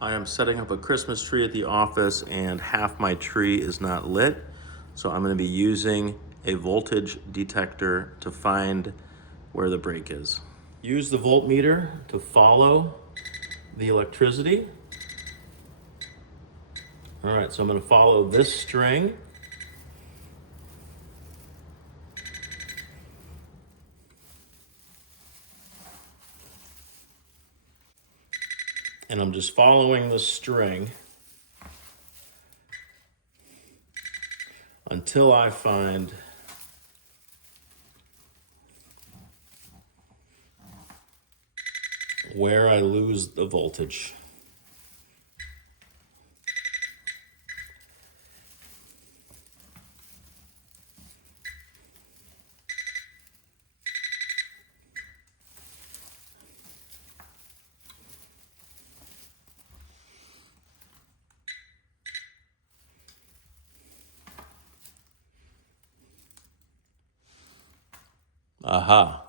I am setting up a Christmas tree at the office and half my tree is not lit. So I'm going to be using a voltage detector to find where the break is. Use the voltmeter to follow the electricity. All right, so I'm going to follow this string. And I'm just following the string until I find where I lose the voltage. Aha.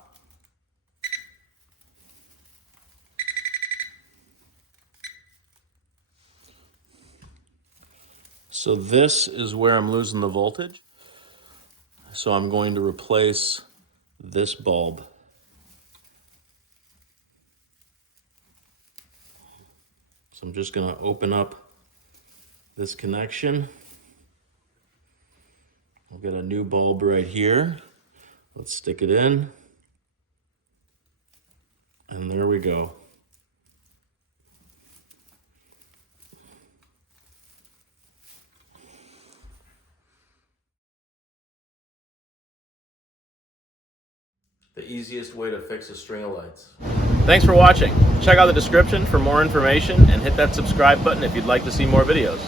So this is where I'm losing the voltage. So I'm going to replace this bulb. So I'm just going to open up this connection. I'll get a new bulb right here. Let's stick it in. And there we go. The easiest way to fix a string of lights. Thanks for watching. Check out the description for more information and hit that subscribe button if you'd like to see more videos.